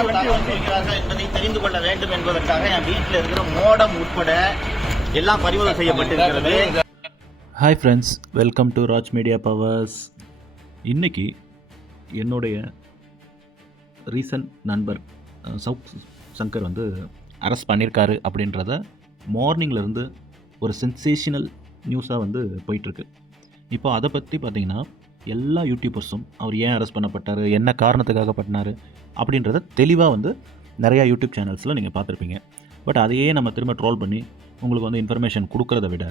என்பதை தெரிந்து கொள்ள வேண்டும் என்பதற்காக என் வீட்டில் இருக்கிற மோடம் உட்பட எல்லாம் பறிமுதல் செய்யப்பட்டிருக்கிறது. Hi friends welcome to Raj media powers இன்னைக்கு என்னுடைய ரீசன்ட் நண்பர் சவுத் சங்கர் வந்து அரெஸ்ட் பண்ணியிருக்காரு அப்படின்றத மார்னிங்லேருந்து ஒரு சென்சேஷனல் நியூஸாக வந்து போயிட்டுருக்கு. இப்போ அதை பற்றி பார்த்தீங்கன்னா எல்லா யூடியூபர்ஸும் அவர் ஏன் அரெஸ்ட் பண்ணப்பட்டார்? என்ன காரணத்துக்காக பண்ணார்? அப்படின்றத தெளிவாக வந்து நிறையா யூடியூப் சேனல்ஸில் நீங்கள் பார்த்துருப்பீங்க. பட் அதையே நம்ம திரும்ப ட்ரோல் பண்ணி உங்களுக்கு வந்து இன்ஃபர்மேஷன் கொடுக்கறத விட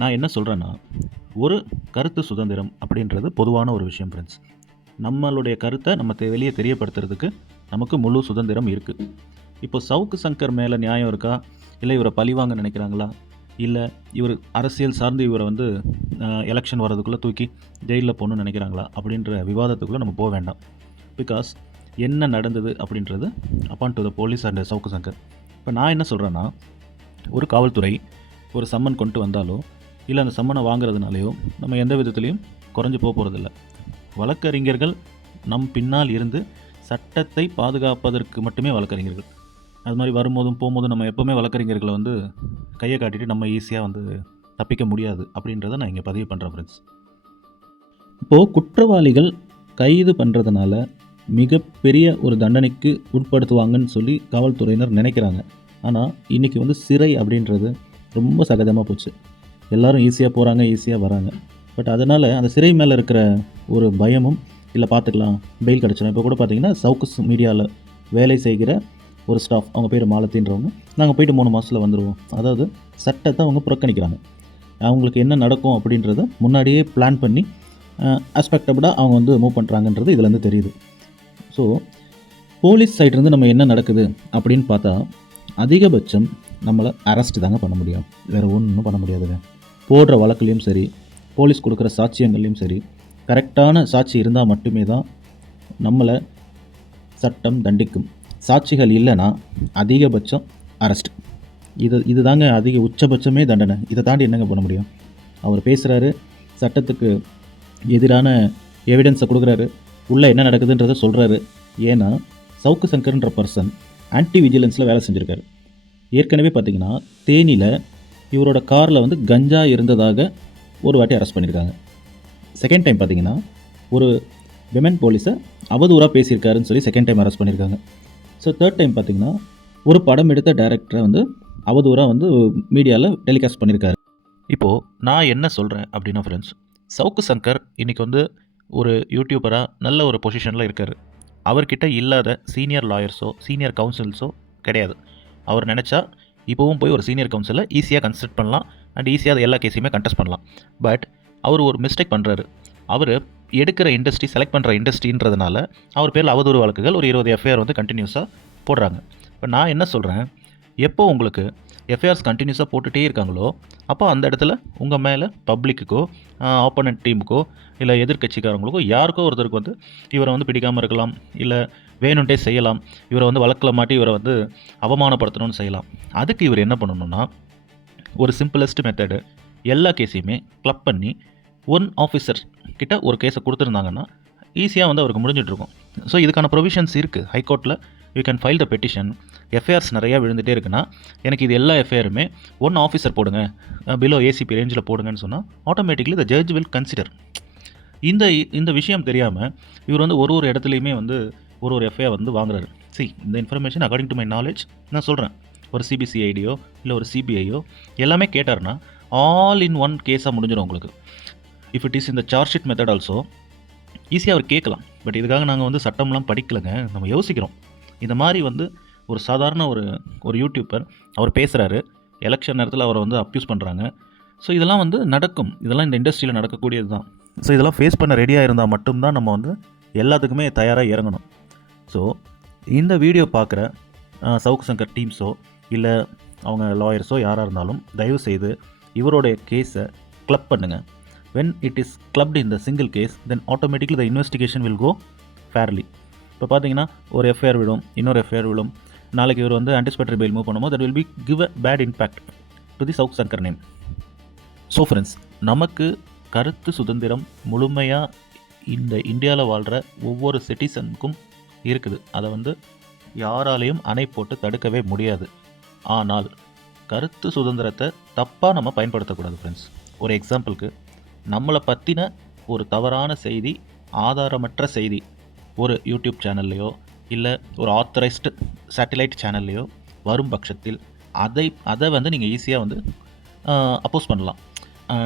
நான் என்ன சொல்கிறேன்னா ஒரு கருத்து சுதந்திரம் அப்படின்றது பொதுவான ஒரு விஷயம் ஃப்ரெண்ட்ஸ் நம்மளுடைய கருத்தை நம்ம வெளியே தெரியப்படுத்துறதுக்கு நமக்கு முழு சுதந்திரம் இருக்குது இப்போ சவுக்கு சங்கர் மேலே நியாயம் இருக்கா? இல்லை இவரை பழிவாங்க நினைக்கிறாங்களா? இல்லை இவர் அரசியல் சார்ந்து இவரை வந்து எலெக்ஷன் வர்றதுக்குள்ளே தூக்கி ஜெயிலில் போகணும்னு நினைக்கிறாங்களா? அப்படின்ற விவாதத்துக்குள்ளே நம்ம போக வேண்டாம். பிகாஸ் என்ன நடந்தது அப்படின்றது happen to the police and Savukku Shankar இப்போ நான் என்ன சொல்கிறேன்னா ஒரு காவல்துறை ஒரு சம்மன் கொண்டு வந்தாலோ இல்லை அந்த சம்மனை வாங்குறதுனாலையோ நம்ம எந்த விதத்துலேயும் குறைஞ்சு போக போகிறதில்ல வழக்கறிஞர்கள் நம் பின்னால் இருந்து சட்டத்தை பாதுகாப்பதற்கு மட்டுமே வழக்கறிஞர்கள். அது மாதிரி வரும்போதும் போகும்போதும் நம்ம எப்போவுமே வழக்கறிஞர்களை வந்து கையை காட்டிட்டு நம்ம ஈஸியாக வந்து தப்பிக்க முடியாது அப்படின்றத நான் இங்கே பதிவு பண்ணுறேன் ஃப்ரெண்ட்ஸ் இப்போது குற்றவாளிகள் கைது பண்ணுறதுனால மிகப்பெரிய ஒரு தண்டனைக்கு உட்படுத்துவாங்கன்னு சொல்லி காவல்துறையினர் நினைக்கிறாங்க. ஆனால் இன்றைக்கி வந்து சிறை அப்படின்றது ரொம்ப சகஜமாக போச்சு. எல்லோரும் ஈஸியாக போகிறாங்க ஈஸியாக வராங்க. பட் அதனால் அந்த சிறை மேலே இருக்கிற ஒரு பயமும் இல்லை பார்த்துக்கலாம் பெயில் கிடச்சிடும் இப்போ கூட பார்த்தீங்கன்னா சவுக்கு மீடியாவில் வேலை செய்கிற ஒரு ஸ்டாஃப் அவங்க பேர் மாலத்தின்றவங்க நாங்கள் போயிட்டு மூணு மாதத்தில் வந்துடுவோம் அதாவது சட்டத்தை அவங்க புறக்கணிக்கிறாங்க. அவங்களுக்கு என்ன நடக்கும் அப்படின்றத முன்னாடியே பிளான் பண்ணி அஸ்பெக்டபுளாக அவங்க வந்து மூவ் பண்ணுறாங்கன்றது இதுலேருந்து தெரியுது. ஸோ போலீஸ் சைட்லேருந்து நம்ம என்ன நடக்குது அப்படின்னு பார்த்தா அதிகபட்சம் நம்மளை அரெஸ்ட் தாங்க பண்ண முடியும். வேறு ஒன்றும் பண்ண முடியாதுங்க. போடுற வழக்குலேயும் சரி போலீஸ் கொடுக்குற சாட்சியங்கள்லேயும் சரி கரெக்டான சாட்சி இருந்தால் மட்டுமே தான் நம்மளை சட்டம் தண்டிக்கும். சாட்சிகள் இல்லைன்னா அதிகபட்சம் அரெஸ்ட் இது இதுதாங்க அதிக உச்சபட்சமே தண்டனை. இதை தாண்டி என்னங்க பண்ண முடியும்? அவர் பேசுகிறாரு சட்டத்துக்கு எதிரான எவிடன்ஸை கொடுக்குறாரு. உள்ளே என்ன நடக்குதுன்றதை சொல்கிறாரு ஏன்னா சவுக்கு சங்கர்ன்ற பர்சன் ஆன்டி விஜிலன்ஸில் வேலை செஞ்சுருக்காரு. ஏற்கனவே பார்த்தீங்கன்னா தேனியில் இவரோட காரில் வந்து கஞ்சா இருந்ததாக ஒரு வாட்டி அரெஸ்ட் பண்ணியிருக்காங்க செகண்ட் டைம் பார்த்தீங்கன்னா ஒரு விமன் போலீஸை அவதூறாக பேசியிருக்காருன்னு சொல்லி செகண்ட் டைம் அரெஸ்ட் பண்ணியிருக்காங்க ஸோ தேர்ட் டைம் பார்த்தீங்கன்னா ஒரு படம் எடுத்த டேரக்டரை வந்து அவதூறாக வந்து மீடியாவில் டெலிகாஸ்ட் பண்ணியிருக்காரு இப்போது நான் என்ன சொல்கிறேன் அப்படின்னா ஃப்ரெண்ட்ஸ் சவுக்கு சங்கர் இன்றைக்கி வந்து ஒரு யூடியூபராக நல்ல ஒரு பொசிஷனில் இருக்கார். அவர்கிட்ட இல்லாத சீனியர் லாயர்ஸோ சீனியர் கவுன்சில்ஸோ கிடையாது. அவர் நினச்சா இப்போவும் போய் ஒரு சீனியர் கவுன்சிலை ஈஸியாக கன்சல்ட் பண்ணலாம் அண்ட் ஈஸியாக எல்லா கேஸையுமே கண்டெஸ்ட் பண்ணலாம். பட் அவர் ஒரு மிஸ்டேக் பண்ணுறாரு அவர் எடுக்கிற இண்டஸ்ட்ரி செலக்ட் பண்ணுற இண்டஸ்ட்ரின்றதுனால அவர் பேரில் அவதூறு வழக்குகள் ஒரு இருபது எஃப்ஐஆர் வந்து கண்டினியூஸாக போடுறாங்க. இப்போ நான் என்ன சொல்கிறேன் எப்போ உங்களுக்கு எஃப்ஐஆர்ஸ் கண்டினியூஸாக போட்டுகிட்டே இருக்காங்களோ அப்போ அந்த இடத்துல உங்கள் மேலே பப்ளிக்குக்கோ ஆப்போனன்ட் டீமுக்கோ இல்லை எதிர்கட்சிக்காரங்களுக்கோ யாருக்கோ ஒருத்தருக்கு வந்து இவரை வந்து பிடிக்காமல் இருக்கலாம் இல்லை வேணுன்டே செய்யலாம் இவரை வந்து வழக்கில் மாட்டி இவரை வந்து அவமானப்படுத்தணும்னு செய்யலாம். அதுக்கு இவர் என்ன பண்ணணும்னா ஒரு சிம்பிளஸ்ட் மெத்தடு எல்லா கேஸையுமே க்ளப் பண்ணி ஒன் ஆஃபீஸர் கிட்ட ஒரு கேஸை கொடுத்துருந்தாங்கன்னா ஈஸியாக வந்து அவருக்கு முடிஞ்சிட்ருக்கும் ஸோ இதுக்கான ப்ரொவிஷன்ஸ் இருக்குது ஹைகோர்ட்டில் you can file the petition FIRs நிறையா விழுந்துகிட்டே இருக்குன்னா எனக்கு இது எல்லா எஃப்ஐஆருமே ஒன் ஆஃபீஸர் போடுங்க பிலோ ஏசிபி ரேஞ்சில் போடுங்கன்னு சொன்னால் automatically the judge will consider இந்த இந்த விஷயம் தெரியாமல் இவர் வந்து ஒரு ஒரு இடத்துலையுமே வந்து ஒரு ஒரு எஃப்ஐஆர் வந்து வாங்குறாரு. சரி இந்த information according to my knowledge நான் சொல்கிறேன் ஒரு சிபிசிஐடியோ இல்லை ஒரு சிபிஐயோ எல்லாமே கேட்டார்னா ஆல் இன் ஒன் கேஸாக முடிஞ்சிடும் உங்களுக்கு. இஃப் இட் இஸ் இந்த சார்ஜ் ஷீட் மெத்தட் ஆல்சோ ஈஸியாக அவர் கேட்கலாம். பட் இதுக்காக நாங்கள் வந்து சட்டம்லாம் படிக்கலைங்க. நம்ம யோசிக்கிறோம். இந்த மாதிரி வந்து ஒரு சாதாரண ஒரு ஒரு யூடியூப்பர் அவர் பேசுகிறாரு எலெக்ஷன் நேரத்தில் அவரை வந்து அப்யூஸ் பண்ணுறாங்க ஸோ இதெல்லாம் வந்து நடக்கும். இதெல்லாம் இந்த இண்டஸ்ட்ரியில் நடக்கக்கூடியது தான் ஸோ இதெல்லாம் ஃபேஸ் பண்ண ரெடியாக இருந்தால் மட்டும்தான் நம்ம வந்து எல்லாத்துக்குமே தயாராக இறங்கணும். ஸோ இந்த வீடியோ பார்க்குற சவுக் சங்கர் டீம்ஸோ இல்லை அவங்க லாயர்ஸோ யாராக இருந்தாலும் தயவு செய்து இவருடைய கேஸை கிளப் பண்ணுங்கள் when it is clubbed in the single case then automatically the investigation will go fairly இப்போ பார்த்தீங்கன்னா ஒரு எஃப்ஐஆர் விடும் இன்னொரு எஃப்ஐஆர் விடும் நாளைக்கு இவர் வந்து ஆன்டிசிபேட்டரி பெயில் மூவ் பண்ணும்போது that will be give a bad impact to the Savukku Shankar name so friends நமக்கு கருத்து சுதந்திரம் முழுமையாக இந்த இந்தியாவில் வாழ்கிற ஒவ்வொரு சிட்டிசனுக்கும் இருக்குது. அதை வந்து யாராலையும் அணை போட்டு தடுக்கவே முடியாது. ஆனால் கருத்து சுதந்திரத்தை தப்பாக நம்ம பயன்படுத்தக்கூடாது ஃப்ரெண்ட்ஸ் ஒரு எக்ஸாம்பிளுக்கு நம்மளை பற்றின ஒரு தவறான செய்தி ஆதாரமற்ற செய்தி ஒரு யூடியூப் சேனல்லையோ இல்லை ஒரு ஆத்தரைஸ்டு சேட்டிலைட் சேனல்லையோ வரும் பட்சத்தில் அதை அதை வந்து நீங்கள் ஈஸியாக வந்து அப்போஸ் பண்ணலாம்.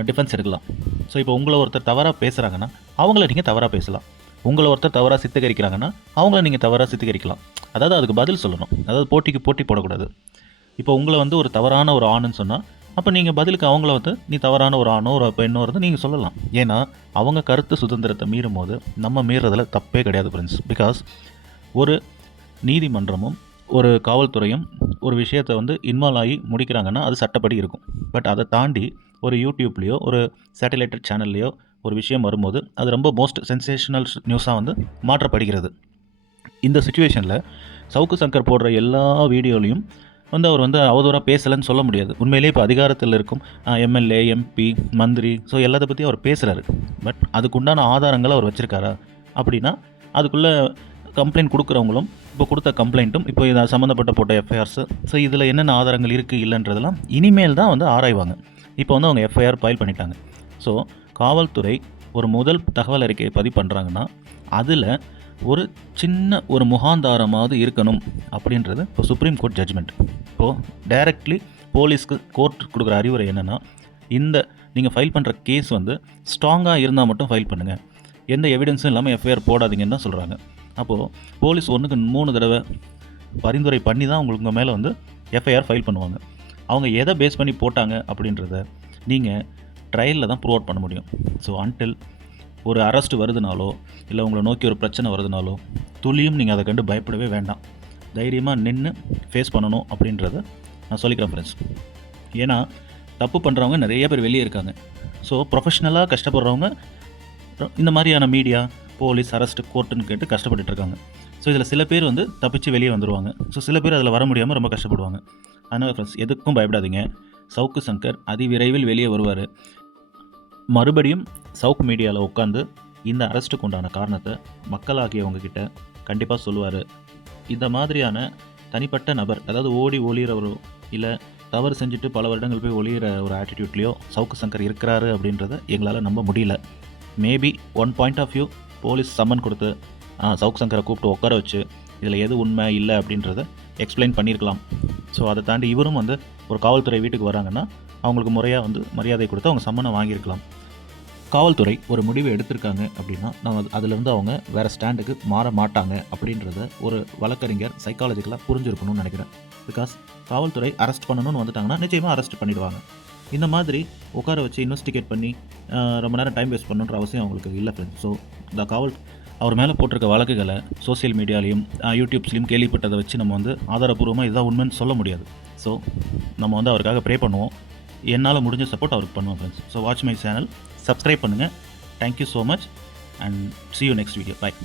டிஃபென்ஸ் எடுக்கலாம். ஸோ இப்போ உங்களை ஒருத்தர் தவறாக பேசுகிறாங்கன்னா அவங்கள நீங்கள் தவறாக பேசலாம். உங்களை ஒருத்தர் தவறாக சித்தகரிக்கிறாங்கன்னா அவங்கள நீங்கள் தவறாக சித்தகரிக்கலாம் அதாவது அதுக்கு பதில் சொல்லணும். அதாவது போட்டிக்கு போட்டி போடக்கூடாது. இப்போ உங்களை வந்து ஒரு தவறான ஒரு ஆணுன்னு சொன்னால் அப்போ நீங்கள் பதிலுக்கு அவங்கள வந்து நீ தவறான ஒரு ஆணோ ஒரு பெண்ணோ இருந்து நீங்கள் சொல்லலாம். ஏன்னா அவங்க கருத்து சுதந்திரத்தை மீறும் போது நம்ம மீறுறதில் தப்பே கிடையாது ஃப்ரெண்ட்ஸ் பிகாஸ் ஒரு நீதிமன்றமும் ஒரு காவல்துறையும் ஒரு விஷயத்தை வந்து இன்வால்வ் ஆகி முடிக்கிறாங்கன்னா அது சட்டப்படி இருக்கும். பட் அதை தாண்டி ஒரு யூடியூப்லேயோ ஒரு சேட்டலைட் சேனல்லையோ ஒரு விஷயம் வரும்போது அது ரொம்ப மோஸ்ட் சென்சேஷனல் நியூஸாக வந்து மாற்றப்படுகிறது. இந்த சுச்சுவேஷனில் சவுக்கு சங்கர் போடுற எல்லா வீடியோலையும் வந்து அவர் வந்து அவதூறாக பேசலைன்னு சொல்ல முடியாது. உண்மையிலேயே இப்போ அதிகாரத்தில் இருக்கும் எம்எல்ஏ எம்பி மந்திரி ஸோ எல்லாத்த பற்றி அவர் பேசுகிறாரு பட் அதுக்குண்டான ஆதாரங்களை அவர் வச்சுருக்காரா? அப்படின்னா அதுக்குள்ளே கம்ப்ளைண்ட் கொடுக்குறவங்களும் இப்போ கொடுத்த கம்ப்ளைண்ட்டும் இப்போ இதை சம்மந்தப்பட்ட போட்ட எஃப்ஐஆர்ஸு ஸோ இதில் என்னென்ன ஆதாரங்கள் இருக்குது இல்லைன்றதெல்லாம் இனிமேல் தான் வந்து ஆராய்வாங்க. இப்போ வந்து அவங்க எஃப்ஐஆர் ஃபைல் பண்ணிட்டாங்க. ஸோ காவல்துறை ஒரு முதல் தகவல் அறிக்கையை பதிவு பண்ணுறாங்கன்னா அதில் ஒரு சின்ன ஒரு முகாந்தாரமாவது இருக்கணும் அப்படின்றது இப்போ சுப்ரீம் கோர்ட் ஜட்ஜ்மெண்ட் இப்போது டைரக்ட்லி போலீஸ்க்கு கோர்ட் கொடுக்குற அறிவுரை என்னென்னா இந்த நீங்கள் ஃபைல் பண்ணுற கேஸ் வந்து ஸ்ட்ராங்காக இருந்தால் மட்டும் ஃபைல் பண்ணுங்கள் எந்த எவிடன்ஸும் இல்லாமல் எஃப்ஐஆர் போடாதீங்கன்னு தான் சொல்கிறாங்க அப்போது போலீஸ் ஒன்றுக்கு மூணு தடவை பரிந்துரை பண்ணி தான் உங்களுக்கு உங்கள் மேலே வந்து எஃப்ஐஆர் ஃபைல் பண்ணுவாங்க. அவங்க எதை பேஸ் பண்ணி போட்டாங்க அப்படின்றத நீங்கள் ட்ரையலில் தான் ப்ரூவ் பண்ண முடியும். ஸோ அன்டில் ஒரு அரெஸ்ட் வருதுனாலோ இல்லை உங்களை நோக்கி ஒரு பிரச்சனை வருதுனாலோ துளியும் நீங்கள் அதை கண்டு பயப்படவே வேண்டாம். தைரியமாக நின்று ஃபேஸ் பண்ணணும் அப்படின்றத நான் சொல்லிக்கிறேன் ஃப்ரெண்ட்ஸ் ஏன்னா தப்பு பண்ணுறவங்க நிறைய பேர் வெளியே இருக்காங்க. ஸோ ப்ரொஃபஷ்னலாக கஷ்டப்படுறவங்க இந்த மாதிரியான மீடியா போலீஸ் அரெஸ்ட்டு கோர்ட்டுன்னு கேட்டு கஷ்டப்பட்டுட்ருக்காங்க ஸோ இதில் சில பேர் வந்து தப்பிச்சு வெளியே வந்துடுவாங்க ஸோ சில பேர் அதில் வர முடியாமல் ரொம்ப கஷ்டப்படுவாங்க. அதனால் ஃப்ரெண்ட்ஸ் எதுக்கும் பயப்படாதீங்க. சவுக்கு சங்கர் அதிவிரைவில் வெளியே வருவார். மறுபடியும் சவுக் மீடியாவில் உட்காந்து இந்த அரெஸ்ட்டுக்கு உண்டான காரணத்தை மக்களாகியவங்கக்கிட்ட கண்டிப்பாக சொல்லுவார். இந்த மாதிரியான தனிப்பட்ட நபர் அதாவது ஓடி ஒளிகிறவரோ இல்லை தவறு செஞ்சுட்டு பல வருடங்கள் போய் ஒளிகிற ஒரு ஆட்டிடியூட்லேயோ சவுக்கு சங்கர் இருக்கிறாரு அப்படின்றத எங்களால் நம்ப முடியல. Maybe one point of view police summon கொடுத்து சவுக் சங்கரை கூப்பிட்டு உட்கார வச்சு இதில் எது உண்மை இல்லை அப்படின்றத எக்ஸ்பிளைன் பண்ணியிருக்கலாம். ஸோ அதை தாண்டி இவரும் வந்து ஒரு காவல்துறை வீட்டுக்கு வராங்கன்னா அவங்களுக்கு முறையாக வந்து மரியாதை கொடுத்து அவங்க சம்மனை வாங்கியிருக்கலாம். காவல்துறை ஒரு முடிவு எடுத்திருக்காங்க அப்படின்னா நம்ம அதுலேருந்து அவங்க வேறு ஸ்டாண்டுக்கு மாற மாட்டாங்க அப்படின்றத ஒரு வழக்கறிஞர் சைக்காலஜிக்கலாக புரிஞ்சுருக்கணும்னு நினைக்கிறேன். பிகாஸ் காவல்துறை அரெஸ்ட் பண்ணணும்னு வந்துட்டாங்கன்னா நிச்சயமாக அரெஸ்ட் பண்ணிடுவாங்க. இந்த மாதிரி உட்கார வச்சு இன்வெஸ்டிகேட் பண்ணி ரொம்ப நேரம் டைம் வேஸ்ட் பண்ணுன்ற அவசியம் அவங்களுக்கு இல்லை ஃப்ரெண்ட்ஸ் ஸோ இந்த காவல் அவர் மேலே போட்டிருக்க வழக்குகளை சோஷியல் மீடியாலையும் யூடியூப்ஸ்லையும் கேள்விப்பட்டதை வச்சு நம்ம வந்து ஆதாரப்பூர்வமாக இதுதான் உண்மைன்னு சொல்ல முடியாது. ஸோ நம்ம வந்து அவருக்காக ப்ரே பண்ணுவோம். என்னால் முடிஞ்ச சப்போர்ட் அவருக்கு பண்ணுவோம் friends so watch my channel subscribe பண்ணுங்கள் thank you so much and see you next video bye